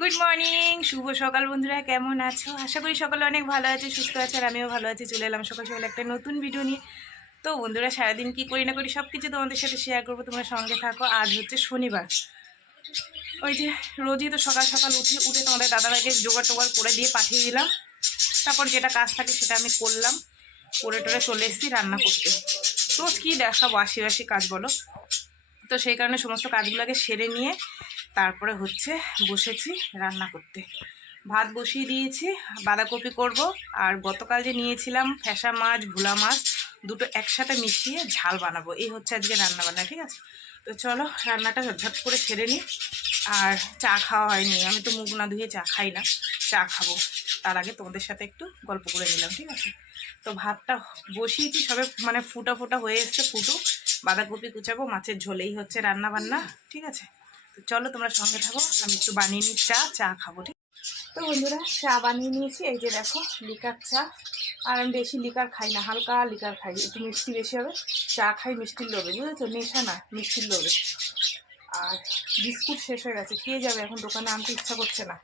Good morning, শুভ সকাল বন্ধুরা। কেমন আছো? আশা করি সকালে অনেক ভালো আছে, সুস্থ আছে, আর আমিও ভালো আছি। চলে এলাম সকাল সকাল একটা নতুন ভিডিও নিয়ে। তো বন্ধুরা, সারাদিন কি করি না করি সব কিছু তোমাদের সাথে শেয়ার করবো, তোমরা সঙ্গে থাকো। আজ হচ্ছে শনিবার। ওই যে রোজই তো সকাল সকাল উঠে তোমাদের দাদাভাইকে জোগাড় টোগাড় করে দিয়ে পাঠিয়ে দিলাম। তারপর যেটা কাজ থাকে সেটা আমি করলাম, করে টোরে চলে এসেছি রান্না করতে। রোজ কী দেখাবো, আশি বাসি কাজ বলো। তো সেই কারণে সমস্ত কাজগুলোকে সেরে নিয়ে তারপরে হচ্ছে বসেছি রান্না করতে। ভাত বসিয়ে দিয়েছি, বাঁধাকপি করব। আর গতকাল যে নিয়েছিলাম ফ্যাসা মাছ, ভোলা মাছ, দুটো একসাথে মিশিয়ে ঝাল বানাবো। এই হচ্ছে আজকে রান্না বান্না, ঠিক আছে? তো চলো রান্নাটা ঝটঝট করে সেরে নিই। আর চা খাওয়া হয়নি, আমি তো মুখ না ধুয়ে চা খাই না, চা খাবো। তার আগে তোমাদের সাথে একটু গল্প করে নিলাম, ঠিক আছে? তো ভাতটা বসিয়েছি, সবে মানে ফুটা ফুটা হয়ে এসছে, ফুটো। বাঁধাকপি কুচাবো, মাছের ঝোলেই হচ্ছে রান্না বান্না, ঠিক আছে? তো চলো তোমরা সঙ্গে থাকো, আমি একটু বানিয়ে নিই চা খাবো, ঠিক? তো বন্ধুরা, চা বানিয়ে নিয়েছি, এই যে দেখো লিকার চা। আর আমি বেশি লিকার খাই না, হালকা লিকার খাই, একটু মিষ্টি বেশি হবে। চা খাই মিষ্টির লোভে, বুঝেছো? নেশা না, মিষ্টির লোভে। আর বিস্কুট শেষ হয়ে গেছে, খেয়ে যাবে, এখন দোকানে আনতে ইচ্ছা করছে না।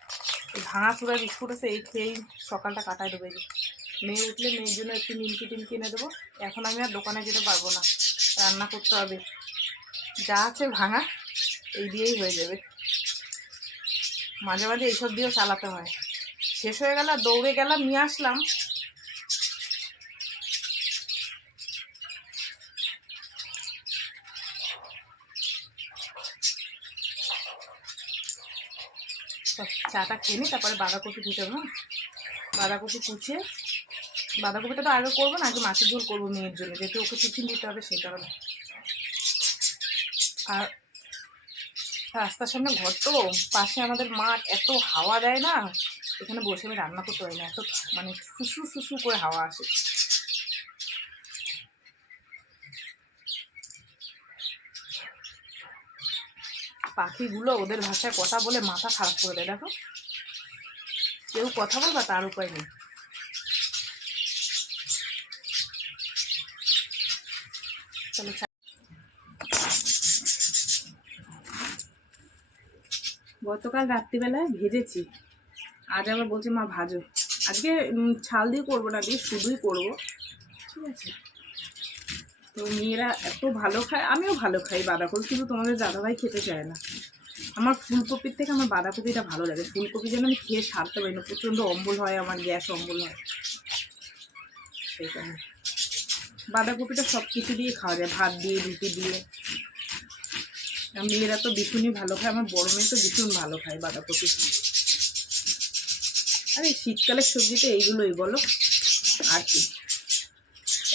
এই ভাঙা চূড়া বিস্কুট আছে, এই খেয়েই সকালটা কাটায় দেবে। মেয়ে উঠলে মেয়ের জন্য একটু নিমকি টিমকি এনে দেবো। এখন আমি আর দোকানে যেতে পারবো না, রান্না করতে হবে। যা আছে ভাঙা, এই দিয়েই হয়ে যাবে। মাঝে মাঝে এইসব দিয়েও চালাতে হয়। শেষ হয়ে গেল, দৌড়ে গেলাম, নিয়ে আসলাম। চাটা খেয়ে নিই, তারপরে বাঁধাকপি ধুতে হবে। বাঁধাকপি কুচিয়ে, বাঁধাকপিটা তো আগে করবো না, আগে মাছের ঝোল করবো মেয়ের জন্য, যেহেতু ওকে টিফিন দিতে হবে সেই কারণে। আর রাস্তার সামনে ঘর তো, পাশে আমাদের মাঠ, এত হাওয়া দেয় না, এখানে বসে আমি রান্না করতে পারি না, এত মানে শুশু শুশু করে হাওয়া আসে। পাখিগুলো ওদের ভাষায় কথা বলে মাথা খারাপ করে দেয়, দেখো। কেউ কথা বলবা তার উপায় নেই। চলো, গতকাল রাত্রিবেলায় ভেজেছি, আজ আবার বলছে মা ভাজো। আজকে ছাল দিয়ে করবো না, দিয়ে শুধুই করবো, ঠিক আছে? তো মেয়েরা এত ভালো খায়, আমিও ভালো খাই বাঁধাকপি, কিন্তু তোমাদের দাদাভাই খেতে চায় না। আমার ফুলকপির থেকে আমার বাঁধাকপিটা ভালো লাগে। ফুলকপি যেন আমি খেয়ে সারতে পারি না, প্রচণ্ড অম্বল হয়, আমার গ্যাস অম্বল হয়, সেই কারণে। বাঁধাকপিটা সব কিছু দিয়ে খাওয়া যায়, ভাত দিয়ে, রুটি দিয়ে। মেয়েরা তো ভীষণই ভালো খায়, আমার বড় মেয়ে তো ভীষণ ভালো খায় বাঁধাকপি। আরে শীতকালের সবজিতে এইগুলোই বলো, আর কি।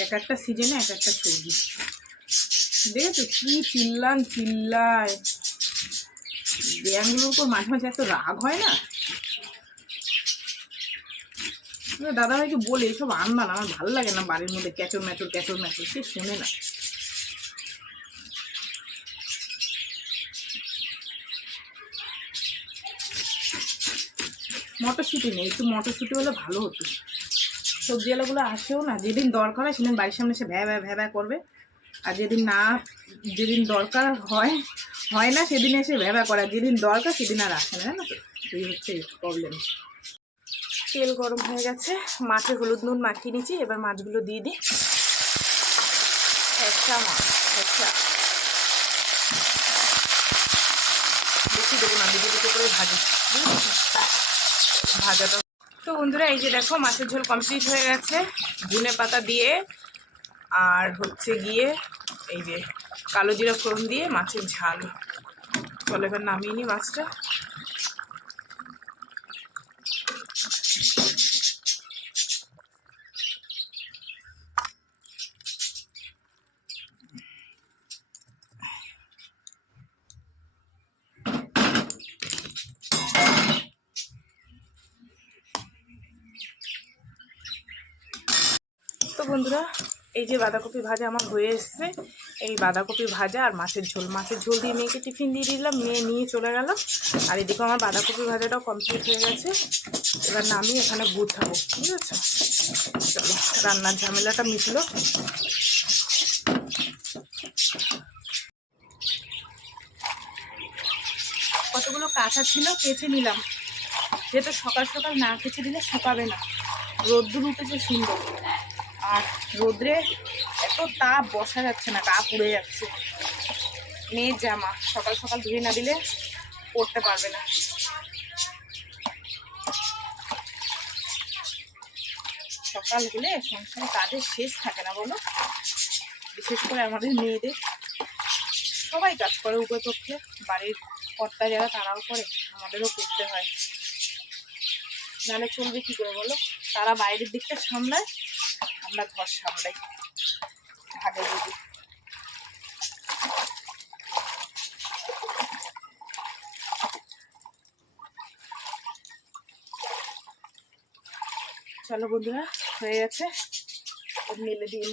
এক একটা সিজনে এক একটা সবজি। দেখেছো কি চিল্লায়। ব্যাঙগুলোর উপর মাঝে মাঝে এত রাগ হয় না। দাদাভাইকে বলে এসব আনবা না, আমার ভালো লাগে না বাড়ির মধ্যে ক্যাচর ম্যাচর সে শোনে না। মটরশুঁটি নেই, একটু মটরশুঁটি হলে ভালো হতো। সবজিওয়ালাগুলো আসেও না, যেদিন দরকার হয় সেদিন বাড়ির সামনে এসে ভ্যা করবে। আর যেদিন দরকার হয় না সেদিন এসে ভ্যা করে, আর যেদিন দরকার সেদিন আর আসে না, জানো তো? এই হচ্ছে প্রবলেম। তেল গরম হয়ে গেছে, মাছে হলুদ নুন মাখিয়ে নিচ্ছি, এবার মাছগুলো দিয়ে দিই। একটা মাছ, একটা বেশি দেবো না, দুটো করে ভাজি, ভাজাটা। তো বন্ধুরা, এই যে দেখো মাছের ঝোল কমপ্লিট হয়ে গেছে, ধনে পাতা দিয়ে আর হচ্ছে গিয়ে এই যে কালো জিরা ফোড়ন দিয়ে মাছের ঝাল। চলো এবার নামিয়ে নিই মাছটা। তো বন্ধুরা, এই যে বাঁধাকপি ভাজা আমার হয়ে এসছে। এই বাঁধাকপি ভাজা আর মাছের ঝোল দিয়ে মেয়েকে টিফিন দিয়ে দিলাম, মেয়ে নিয়ে চলে গেল। আর এদিকে আমার বাঁধাকপি ভাজাটাও কমপ্লিট হয়ে গেছে। এবার নামিয়ে এখানে গুছাবো, বুঝেছো? চলো রান্নার ঝামেলাটা মিটলো। কতগুলো কাঁচা ছিল, কেচে নিলাম। যেহেতু সকাল সকাল না কেচে দিলে শুকাবে না, রোদ্দুর উঠেছে সুন্দর, আর রোদ্রে এত তাপ বসা যাচ্ছে না, গা পুড়ে যাচ্ছে। মেয়ের জামা সকাল সকাল ধুয়ে না দিলে পরতে পারবে না। সকাল হলে সংসারে কাজের শেষ থাকে না বলো, বিশেষ করে আমাদের মেয়েদের। সবাই কাজ করে উভয় পক্ষে, বাড়ির কর্তা যারা তারাও করে, আমাদেরও করতে হয়, নাহলে চলবে কি করে বলো। তারা বাইরের দিকটা সামলায়, আমরা ঘর সামলাই ভাগে যদি। চলো বন্ধুরা, হয়ে গেছে, মেলে দিন।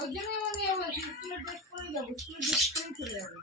ওই জন্য আমার স্কুলের ড্রেস পরে যাবো, স্কুলের ড্রেস পরেই চলে যাবো।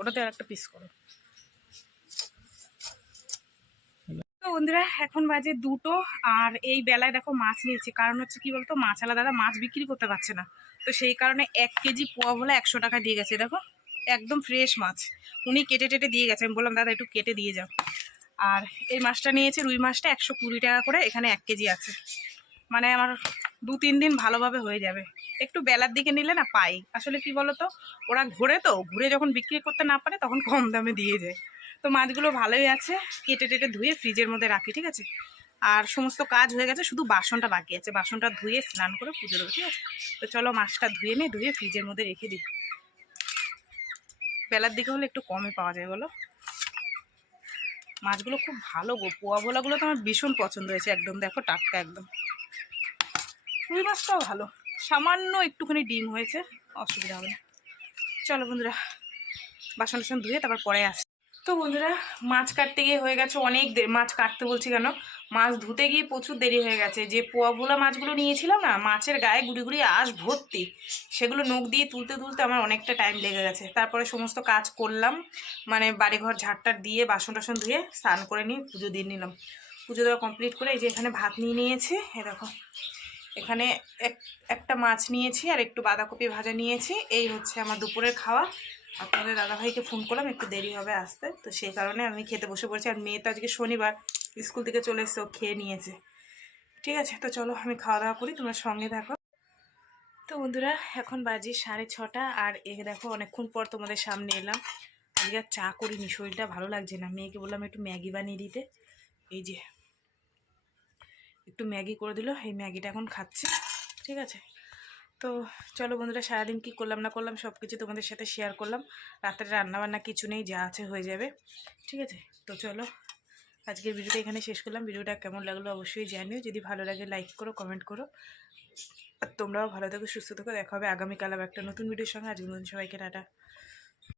ওটাতে আর একটা পিস করো। তো বন্ধুরা, এখন বাজে 2টো, আর এই বেলায় দেখো মাছ নিয়েছি। কারণ হচ্ছে কি বলতো, মাছওয়ালা দাদা মাছ বিক্রি করতে পারছে না, তো সেই কারণে 1 কেজি পোয়া বলে 100 টাকা দিয়ে গেছে। দেখো একদম ফ্রেশ মাছ, উনি কেটে টেটে দিয়ে গেছে। আমি বললাম দাদা একটু কেটে দিয়ে যাও। আর এই মাছটা নিয়েছে, রুই মাছটা 120 টাকা করে, এখানে 1 কেজি আছে। মানে আমার 2-3 দিন ভালোভাবে হয়ে যাবে। একটু বেলার দিকে নিলে না পাই, আসলে কি বলতো, ওরা ঘুরে, তো ঘুরে যখন বিক্রি করতে না পারে তখন কম দামে দিয়ে যায়। তো মাছগুলো ভালোই আছে, কেটে টেটে ধুয়ে ফ্রিজের মধ্যে রাখি, ঠিক আছে। আর সমস্ত কাজ হয়ে গেছে, শুধু বাসনটা বাকি আছে, বাসনটা ধুয়ে স্নান করে পুজো দেবো, ঠিক আছে। তো চলো মাছটা ধুয়ে নিয়ে ধুয়ে ফ্রিজের মধ্যে রেখে দিই। বেলার দিকে হলে একটু কমে পাওয়া যায় বলো। মাছগুলো খুব ভালো গো, পোয়া ভোলাগুলো তো আমার ভীষণ পছন্দ হয়েছে, একদম দেখো টাটকা একদম। রুই মাছটাও ভালো, সামান্য একটুখানি ডিম হয়েছে, অসুবিধা হবে না। চলো বন্ধুরা, বাসন টাসন ধুয়ে তারপর পরে আসি। তো বন্ধুরা, মাছ কাটতে গিয়ে হয়ে গেছে অনেক দেরি। মাছ কাটতে বলছি কেন, মাছ ধুতে গিয়ে প্রচুর দেরি হয়ে গেছে। যে পোয়া ভোলা মাছগুলো নিয়েছিলাম না, মাছের গায়ে গুড়ি গুড়ি আঁশ ভর্তি, সেগুলো নখ দিয়ে তুলতে তুলতে আমার অনেকটা টাইম লেগে গেছে। তারপরে সমস্ত কাজ করলাম, মানে বাড়িঘর ঝাড়টার দিয়ে বাসন টাসন ধুয়ে স্নান করে নিয়ে পুজো দিয়ে নিলাম। পুজো দেওয়া কমপ্লিট করে এই যে এখানে ভাত নিয়ে নিয়েছি, এ দেখো এখানে একটা মাছ নিয়েছি আর একটু বাঁধাকপি ভাজা নিয়েছি। এই হচ্ছে আমার দুপুরের খাওয়া। আপনাদের দাদাভাইকে ফোন করলাম, একটু দেরি হবে আসতে, তো সেই কারণে আমি খেতে বসে পড়েছি। আর মেয়ে তো আজকে শনিবার, স্কুল থেকে চলে এসছে, ও খেয়ে নিয়েছে, ঠিক আছে। তো চলো আমি খাওয়া দাওয়া করি, তোমার সঙ্গে থাকো। তো বন্ধুরা, এখন বাজে 6:30, আর এ দেখো অনেকক্ষণ পর তোমাদের সামনে এলাম। আজকে আর চা করিনি, শরীরটা ভালো লাগছে না। মেয়েকে বললাম একটু ম্যাগি বানিয়ে দিতে, এই যে একটু ম্যাগি করে দিল, এই ম্যাগিটা এখন খাচ্ছে, ঠিক আছে। তো চলো বন্ধুরা, সারাদিন কি করলাম না করলাম সব কিছু তোমাদের সাথে শেয়ার করলাম। রাত্রে রান্নাবান্না কিছু নেই, যা আছে হয়ে যাবে, ঠিক আছে। তো চলো আজকের ভিডিওটা এখানে শেষ করলাম। ভিডিওটা কেমন লাগলো অবশ্যই জানিও, যদি ভালো লাগে লাইক করো, কমেন্ট করো। আর তোমরাও ভালো থেকো, সুস্থ থেকো। দেখা হবে আগামীকাল আবার একটা নতুন ভিডিওর সঙ্গে। আজকের মতন সবাইকে টাটা।